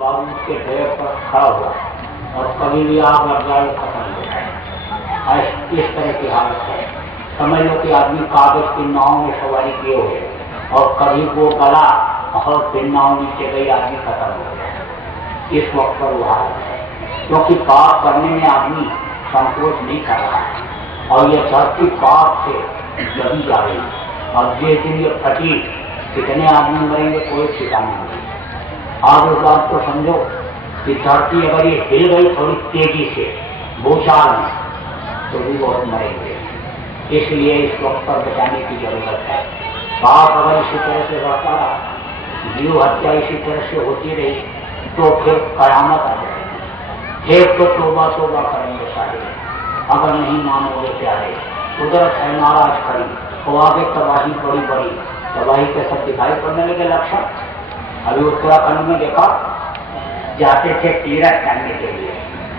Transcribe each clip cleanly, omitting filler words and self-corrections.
बाबू उसके ढेर पर खड़ा हुआ और कभी भी आग लग जाए खत्म हो जाए। इस तरह की हालत है। समझ लो कि आदमी कागज की नाव में सवारी किए हुए और कभी वो गला और फिर नाव नीचे गई, आदमी खत्म हो गया। इस वक्त पर वो हालत है, क्योंकि पाप करने में आदमी संकोच नहीं कर रहा है और ये धरती पाप से दबी जा रही है। और जिस दिन ये फटी, कितने आदमी मरेंगे कोई ठिकाना नहीं। आप उस बात को समझो कि धरती अगर ये हिल गई थोड़ी तेजी से भूचाल में, तो भी बहुत मरेंगे। इसलिए इस वक्त पर बचाने की जरूरत है। पाप अगर इसी तरह से बढ़ता रहा, जीव हत्या इसी तरह से होती रही, तो फिर कयामत आ जाएगी। फिर तो तौबा तौबा करेंगे सारे, अगर नहीं मानोगे प्यारे। कुदरत है नाराज खड़ी, तो आगे तबाही बड़ी बड़ी, तबाही के सब दिखाई पड़ने लगे लक्षण। अभी उत्तराखंड में देखा, जाते थे तीर्थ करने के लिए,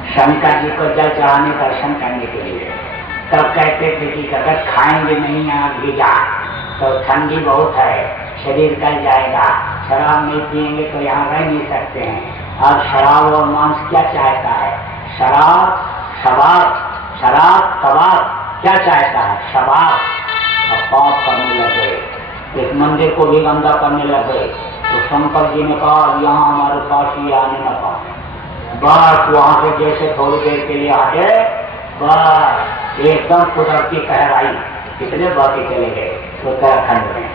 शंकर जी को जल चढ़ाने दर्शन करने के लिए। तब कहते थे कि अगर खाएंगे नहीं यहाँ भीजा तो ठंडी बहुत है, शरीर गल जाएगा, शराब नहीं पिएंगे तो यहाँ रह नहीं सकते हैं। और शराब और मांस क्या चाहता है? शराब शबाब, शराब कबाब क्या चाहता है? शबाब। और पाप करने लगे, इस मंदिर को भी गंदा करने लगे। तो शंकर जी ने कहा यहाँ हमारे पास ही आने न पाओ। बस वहां से जैसे थोड़ी देर के लिए आगे, बस एकदम कुदरती कहराई, कितने बाकी चले गए उत्तराखंड में।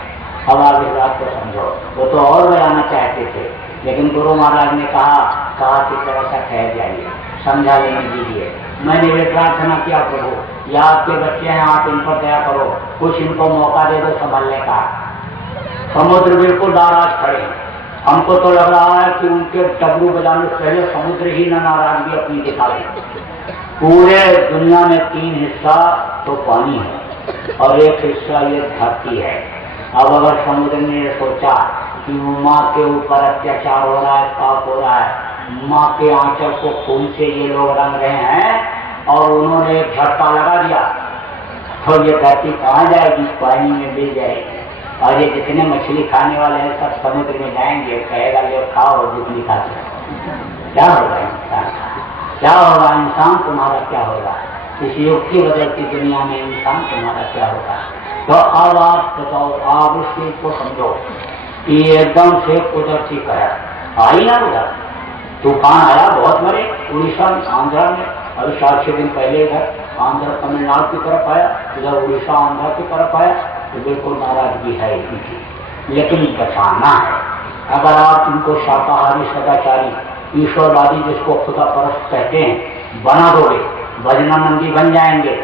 अब आप इस बात को समझो। वो तो और बजाना चाहते थे, लेकिन गुरु महाराज ने कहा कि तरह सा ठहर जाइए, समझा लेने दीजिए। मैंने ये प्रार्थना किया, प्रभु या आपके बच्चे हैं, आप इन पर दया करो, कुछ इनको मौका दे दो संभालने का। समुद्र बिल्कुल नाराज खड़े। हमको तो लग रहा है कि उनके डबरू बजाने से पहले समुद्र ही न नाराजगी अपनी दिखा दे। पूरे दुनिया में 3 हिस्सा तो पानी है और 1 हिस्सा ये धरती है। अब अगर समुद्र ने सोचा कि माँ के ऊपर अत्याचार हो रहा है, पाप हो रहा है, माँ के आंचल को खून से ये लोग रंग रहे हैं और उन्होंने एक झटका लगा दिया, तो ये धरती कहाँ जाएगी? पानी में मिल जाएगी। और ये जितने मछली खाने वाले हैं सब समुद्र में जाएंगे, कहेगा ले खाओ जितनी खाते हो। क्या होगा इंसान का? क्या होगा इंसान तुम्हारा? क्या होगा इस युग की बदलती दुनिया में इंसान तुम्हारा क्या होगा? तो अब आप बताओ, आप उस चीज को समझो कि एकदम से कुदरती कहर आई ना, उधर तूफान आया, बहुत मरे उड़ीसा आंध्रा में। अभी 4-6 दिन पहले इधर आंध्र तमिलनाडु की तरफ आया, इधर उड़ीसा आंध्रा की तरफ आया, तो बिल्कुल नाराजगी है इनकी। लेकिन बचाना है। अगर आप इनको शाकाहारी सदाचारी ईश्वरवादी जिसको खुदा परस्त कहते हैं बना दोगे, भजनानंदी बन जाएंगे,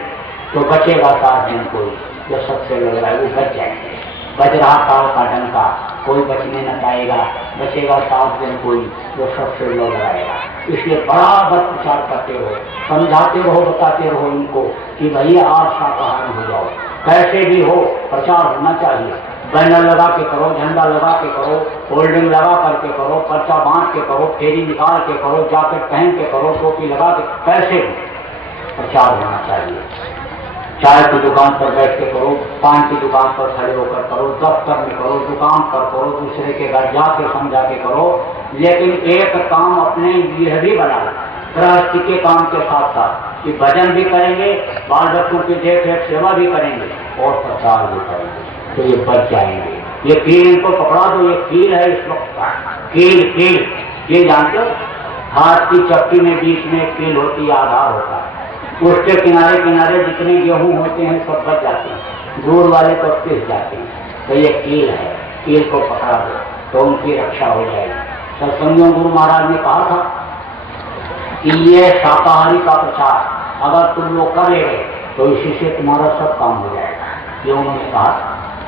तो बचेगा 7 दिन कोई, जो सबसे लग रहा है वो बच जाएंगे। बज रहा काल का डंका, कोई बचने न पाएगा, बचेगा 7 दिन कोई, जो सबसे लग रहेगा। इसलिए बराबर प्रचार करते रहो, समझाते रहो, बताते रहो इनको कि भैया आप शाकाहारी हो जाओ। कैसे भी हो प्रचार होना चाहिए। बैनर लगा के करो, झंडा लगा के करो, होल्डिंग लगा करके करो, पर्चा बांट के करो, फेरी निकाल के करो, जैकेट पहन के करो, टोपी लगा के, कैसे प्रचार होना चाहिए। चाय की दुकान पर बैठ के करो, पान की दुकान पर खड़े होकर करो, दफ्तर में करो, दुकान पर करो, दूसरे के घर जाके समझा के करो। लेकिन एक काम अपने लिए भी बना लो, गृहस्थी के काम के साथ साथ कि भजन भी करेंगे, बाल बच्चों की देख रेख सेवा भी करेंगे और प्रचार भी करेंगे, तो ये बच जाएंगे। ये कील इनको पकड़ा दो, ये कील है इस वक्त का। कील ये जानते हो, हाथ की चप्पी में बीच में कील होती है, आधार होता है, उसके किनारे किनारे जितने गेहूं होते हैं सब बच जाते हैं, दूर वाले तो पिस जाते हैं। तो ये कील है, कील को पकड़ा दो तो उनकी रक्षा हो जाएगी। सत्संगियों गुरु महाराज ने कहा था कि ये शाकाहारी का प्रचार अगर तुम लोग करेंगे तो इसी से तुम्हारा सब काम हो जाएगा, ये उन्होंने कहा।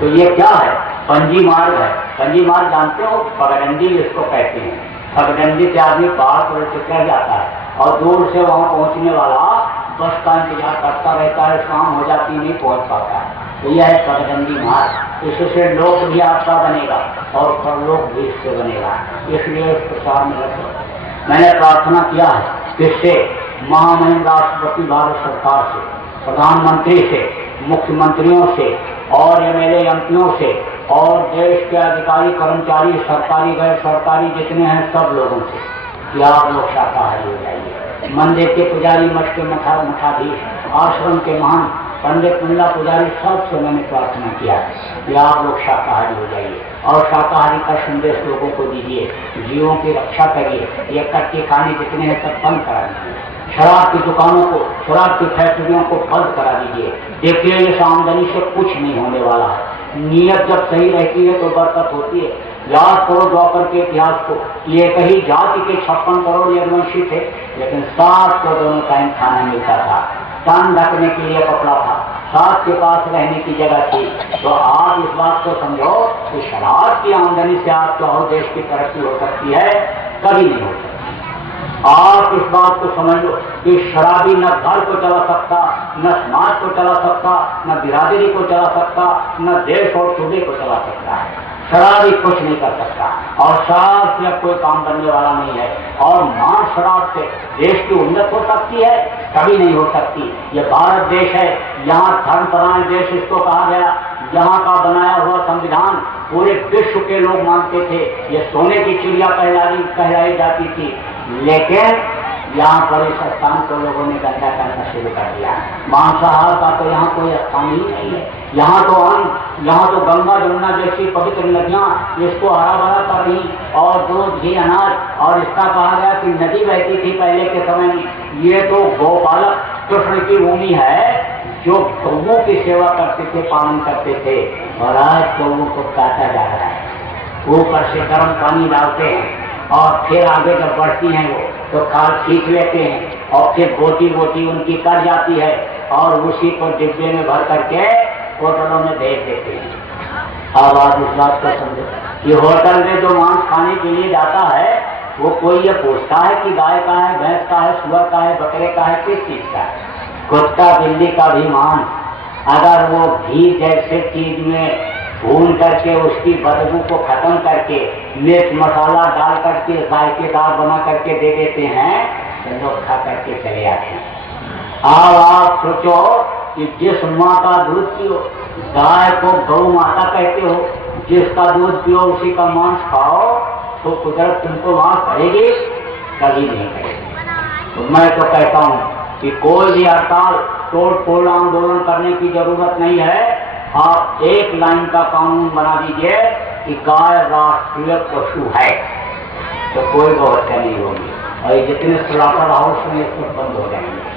तो ये क्या है? पंजी मार्ग है। पंजी मार्ग जानते हो, पगडंडी इसको कहते हैं। पगडंडी से आदमी पहाड़ पर चढ़ जाता है और दूर से वहां पहुंचने वाला बस का इंतजार करता रहता है, शाम हो जाती नहीं पहुंच पाता है। तो यह है पगडंडी मार्ग। इससे लोक भी आपका बनेगा और परलोक भी इससे बनेगा। इसलिए इस प्रचार में मैंने प्रार्थना किया है किससे? महामहिम राष्ट्रपति भारत सरकार से, प्रधानमंत्री से, मुख्यमंत्रियों से और MLA MPओं से और देश के अधिकारी कर्मचारी सरकारी गैर सरकारी जितने हैं सब लोगों से कि आप लोग शाकाहारी हो जाइए। मंदिर के पुजारी, मठ के मठाधीश, आश्रम के महान पंडित, मुल्ला, पुजारी, सबसे मैंने प्रार्थना किया कि आप लोग शाकाहारी हो जाइए और शाकाहारी का संदेश लोगों को दीजिए, जीवों की रक्षा करिए, ये कच्चे खाने जितने हैं सब बंद करा दीजिए, शराब की दुकानों को, शराब की फैक्ट्रियों को बंद करा दीजिए। देखिए इस आमदनी से कुछ नहीं होने वाला है। नीयत जब सही रहती है तो बरकत होती है। याद करो द्वापर के इतिहास को, ये कहीं जाति के 56 करोड़ यदुवंशी थे, लेकिन 7 को दोनों टाइम खाना मिलता था, तन ढकने के लिए कपड़ा था, 7 के पास रहने की जगह थी। तो आप इस बात को समझो कि शराब की आमदनी से आपके और देश की तरक्की हो सकती है, कभी नहीं हो सकती। आप इस बात को समझ लो कि शराबी न घर को चला सकता, न समाज को चला सकता, न बिरादरी को चला सकता, न देश और सूबे को चला सकता है। शराबी कुछ नहीं कर सकता और शराब से कोई काम बनने वाला नहीं है। और मान शराब से देश की उन्नत हो सकती है, कभी नहीं हो सकती। ये भारत देश है, यहाँ धर्मपरायण देश इसको कहा गया। यहाँ का बनाया हुआ संविधान पूरे विश्व के लोग मानते थे, ये सोने की चिड़िया कहलाई जाती थी। लेकिन यहाँ पर इस स्थान को लोगों ने गंदा करना शुरू कर दिया। मांसाहार का तो यहाँ कोई स्थान ही नहीं है। यहाँ तो यहाँ तो गंगा जमुना जैसी पवित्र नदियाँ इसको हरा भरा कर रही, और दूध, घी, अनाज। और इसका कहा गया कि नदी बहती थी पहले के समय में। ये तो गोपालक कृष्ण की भूमि है, जो गौओं की सेवा करते थे, पालन करते थे, और आज गौओं को काटा जा रहा है। ऊपर से गर्म पानी डालते हैं और फिर आगे जब बढ़ती हैं वो तो खाल खींच लेते हैं और फिर गोटी गोटी उनकी कट जाती है और उसी को डिब्बे में भर करके होटलों में भेज देते हैं। अब आप इस बात को समझो कि होटल में जो मांस खाने के लिए जाता है वो कोई ये पूछता है कि गाय का है, भैंस का है, सुअर का है, बकरे का है, किस चीज का है। कुत्ता बिल्ली का भी मांस अगर वो घी जैसे चीज में भून करके उसकी बदबू को खत्म करके मिर्च मसाला डाल करके जायकेदार बना करके दे देते हैं तो लोग खा करके चले आते हैं। अब आप सोचो कि जिस माँ का दूध पियो, गाय को गौ माता कहते हो, जिसका दूध पियो उसी का मांस खाओ, तो कुदरत तुमको मांस करेगी? कभी नहीं करेगी। तो मैं तो कहता हूँ कि कोई भी हड़ताल, तोड़ फोड़ आंदोलन करने की जरूरत नहीं है। आप एक लाइन का कानून बना दीजिए कि गाय राष्ट्रीय पशु है, तो कोई गौहत्या नहीं होगी और ये जितने स्लॉटर हाउस में इसमें बंद हो जाएंगे।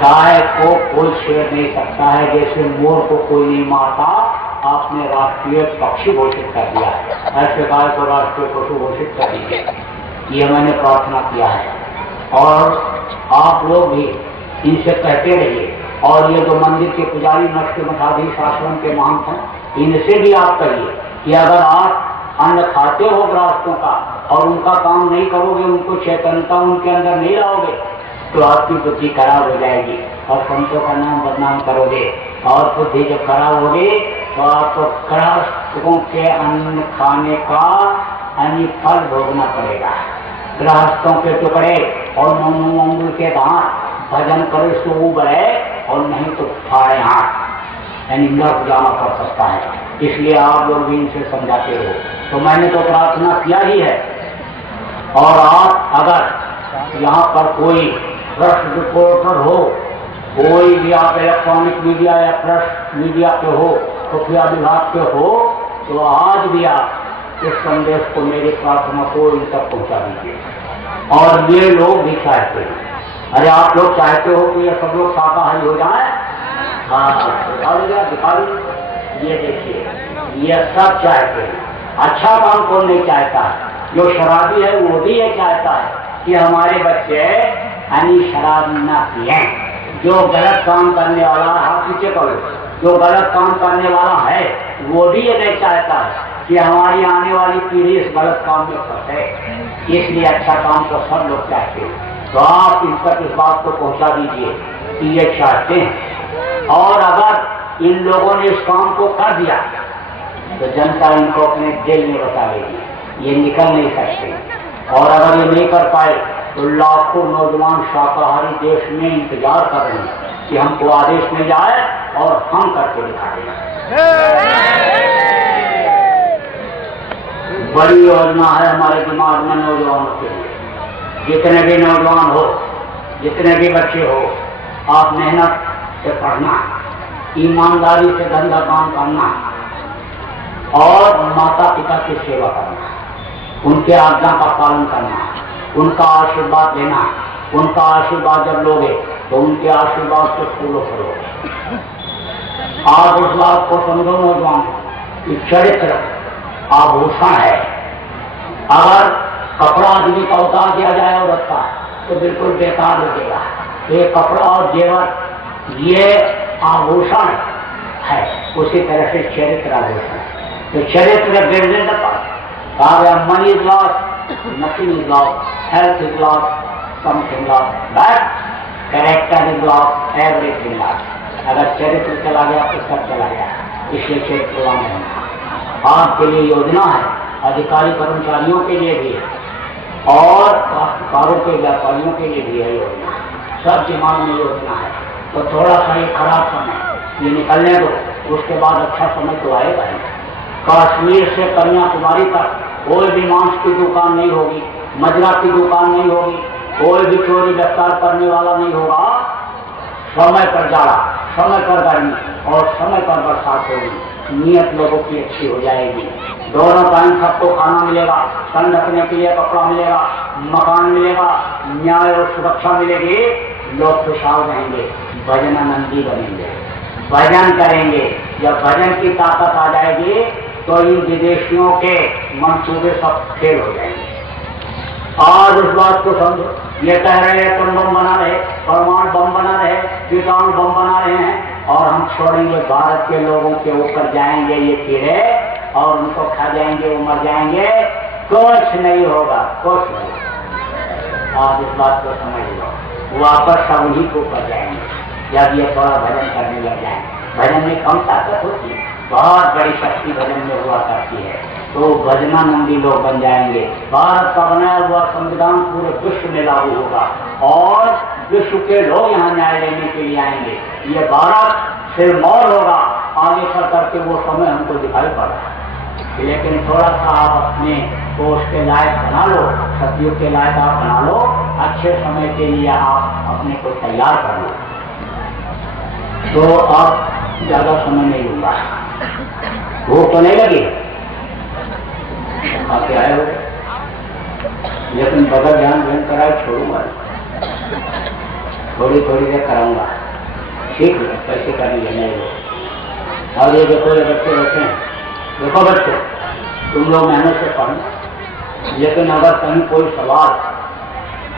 गाय को कोई छेड़ नहीं सकता है, जैसे मोर को कोई नहीं मारता। आपने राष्ट्रीय पक्षी घोषित कर दिया है, ऐसे गाय को राष्ट्रीय पशु घोषित कर दीजिए। ये मैंने प्रार्थना किया है और आप लोग भी इनसे कहते रहिए। और ये जो मंदिर के पुजारी, मठ के मठाधीश, आश्रम के महंत हैं, इनसे भी आप कहिए कि अगर आप अन्न खाते हो गृहस्थों का और उनका काम नहीं करोगे, उनको चेतनता उनके अंदर नहीं लाओगे, तो आपकी बुद्धि खराब हो जाएगी और संतों का नाम बदनाम करोगे। और बुद्धि जब खराब होगी तो आपको गृहस्थों के अन्न खाने का फल भोगना पड़ेगा। गृहस्थों के टुकड़े और मंगुल के दांत भजन करे सो उबरे और नहीं तो फाड़े हाथ, यानी नर्क जाना पड़ सकता है। इसलिए आप लोग भी इनसे समझाते हो। तो मैंने तो प्रार्थना किया ही है। और आप अगर यहाँ पर कोई प्रेस रिपोर्टर हो, कोई भी आप इलेक्ट्रॉनिक मीडिया या प्रेस मीडिया पे हो, खुफिया विभाग पे हो, तो आज भी आप इस संदेश को, मेरी प्रार्थना को इन तक पहुँचा दीजिए। और ये लोग भी चाहते हैं, अरे आप लोग चाहते हो कि ये सब लोग शाकाहारी हो जाए? हाँ, दिखाई। ये देखिए, ये सब चाहते हैं। अच्छा काम कौन नहीं चाहता है? जो शराबी है वो भी ये चाहता है कि हमारे बच्चे शराब न पिए। जो गलत काम करने वाला, हाथ पीछे करो, जो गलत काम करने वाला है वो भी ये नहीं चाहता है कि हमारी आने वाली पीढ़ी इस गलत काम में फंसे। इसलिए अच्छा काम तो सब लोग चाहते हैं। तो आप इन तक इस बात को पहुंचा दीजिए कि ये चाहते हैं। और अगर इन लोगों ने इस काम को कर दिया तो जनता इनको अपने दिल में बसा लेगी, ये निकल नहीं सकते। और अगर ये नहीं कर पाए तो लाखों नौजवान शाकाहारी देश में इंतजार कर रहे हैं कि हमको आदेश मिल जाए और हम करके दिखा दें। बड़ी योजना है हमारे दिमाग में नौजवानों के लिए। जितने भी नौजवान हो, जितने भी बच्चे हो, आप मेहनत से पढ़ना, ईमानदारी से धंधा काम करना और माता पिता की सेवा करना, उनके आज्ञा का पालन करना, उनका आशीर्वाद लेना। उनका आशीर्वाद जब लोगे तो उनके आशीर्वाद से फूलो फलोगे। आप उस बात को समझो नौजवान कि चरित्र आभूषण है। अगर कपड़ा आदमी का उतार दिया जाए औरत का तो बिल्कुल बेकार लगेगा। ये कपड़ा और जेवर ये आभूषण है, उसी तरह से चरित्र आभूषण है। तो चरित्र गिरने न पाए, money is lost, nothing is lost, health is lost, something lost, but character is lost, everything lost. अगर चरित्र चला गया तो सब चला गया। इसलिए चरित्रवान रहना आपके लिए योजना है, अधिकारी कर्मचारियों के लिए भी है और काश्तकारों के व्यापारियों के लिए भी है योजना। सब दिमाग में योजना है। तो थोड़ा सा ये खराब समय ये निकलने दो, उसके बाद अच्छा समय तो आएगा ही। कश्मीर से कन्याकुमारी तक कोई भी मांस की दुकान नहीं होगी, मदिरा की दुकान नहीं होगी, कोई भी चोरी गिरफ्तार करने वाला नहीं होगा। समय पर जाड़ा, समय पर गर्मी और समय पर बरसात होगी। नियत लोगों की अच्छी हो जाएगी। दोनों टाइम सबको खाना मिलेगा, तन रखने के लिए कपड़ा मिलेगा, मकान मिलेगा, न्याय और सुरक्षा मिलेगी। लोग खुशहाल रहेंगे, भजनानंदी बनेंगे, भजन करेंगे। जब भजन की ताकत आ जाएगी तो इन विदेशियों के मंसूबे सब फेल हो जाएंगे। आज उस बात को समझो, ये कह रहे हैं तुम बम बना रहे, परमाणु बम बना रहे, कीटाणु बम बना रहे हैं और हम छोड़ेंगे भारत के लोगों के ऊपर जाएंगे ये कीड़े और उनको खा जाएंगे, वो मर जाएंगे। कुछ नहीं होगा, कुछ नहीं। आप इस बात को समझ लो, वापस सब उन्हीं को ऊपर जाएंगे जब ये थोड़ा भजन करने लग जाए। भजन में कम ताकत होती है, बहुत बड़ी शक्ति भजन में हुआ करती है। तो भजनानंदी लोग बन जाएंगे। भारत का बनाया हुआ संविधान पूरे विश्व में लागू होगा और विश्व के लोग यहाँ न्याय लेने के लिए आएंगे। ये भारत सिरमौर होगा आगे चल करके, वो समय हमको दिखाई पड़ रहा है। लेकिन थोड़ा सा आप अपने को उसके लायक बना लो, सतियों के लायक आप बना लो, अच्छे समय के लिए आप अपने को तैयार कर लो। तो आप ज्यादा समय नहीं लूंगा, भूख तो नहीं लगी आपके आए हो, लेकिन बगैर ध्यान ध्यान कराए छोड़ूंगा, थोड़ी थोड़ी देर कराऊंगा, ठीक है कैसे करेंगे नहीं हो। और ये देखो ये बच्चे बैठे हैं, देखो बच्चे तुम लोग मेहनत से पढ़ना, लेकिन अगर कहीं कोई सवाल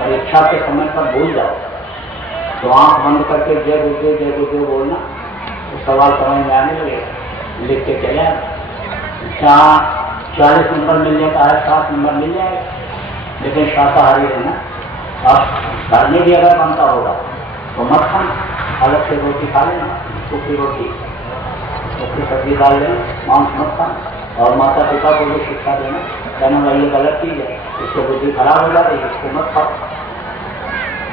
परीक्षा के समय पर भूल जाओ तो आंख बंद करके जय गुरुदेव बोलना, तो सवाल समझ में आने लगेगा। लिख के चले जहाँ 40 नंबर मिल जाता है 60 नंबर मिल जाएगा। लेकिन शाकाहारी रहना, आप घर में भी अगर बनता होगा तो मत खाना, अलग से रोटी खा लेना, सूखी रोटी, सूखी सब्जी डाल लेना, मांस मत खाना। और माता पिता को भी शिक्षा देना, कहना भाई ये गलत चीज है, इससे बुद्धि खराब हो जाती है, इसको मत खाओ।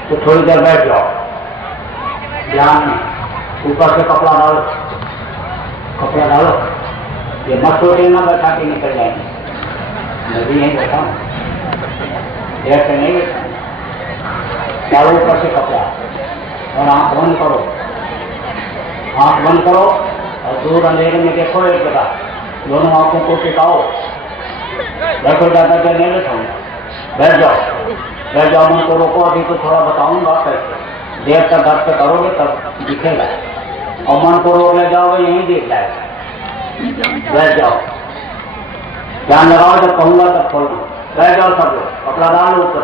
तो थोड़ी देर बैठ जाओ, ध्यान में ऊपर से कपड़ा डालो, कपड़ा डालो, ये मत सोचे ना बैठा के निकल जाएंगे। मैं भी यहीं बैठा हूँ, देर से नहीं बैठा, चारों ऊपर से कपड़ा और आंख बंद करो, आंख बंद करो और दूर अंधेरे में देखो एक जगह, दोनों आंखों को टिकाओ। बैठो, ज्यादा देर नहीं बैठाऊंगा, बैठ जाओ, मन को रोको। अभी तो थोड़ा बताऊंगा कैसे, देर तक घर पे करोगे तब दिखेगा, और मन को रोक ले जाओगे यहीं दिख जाएगा। बैठ जाओ, ध्यान लगाओ, जब कहूंगा तब खोलना। बैठ जाओ सब लोग, कपड़ा डाल लो ऊपर।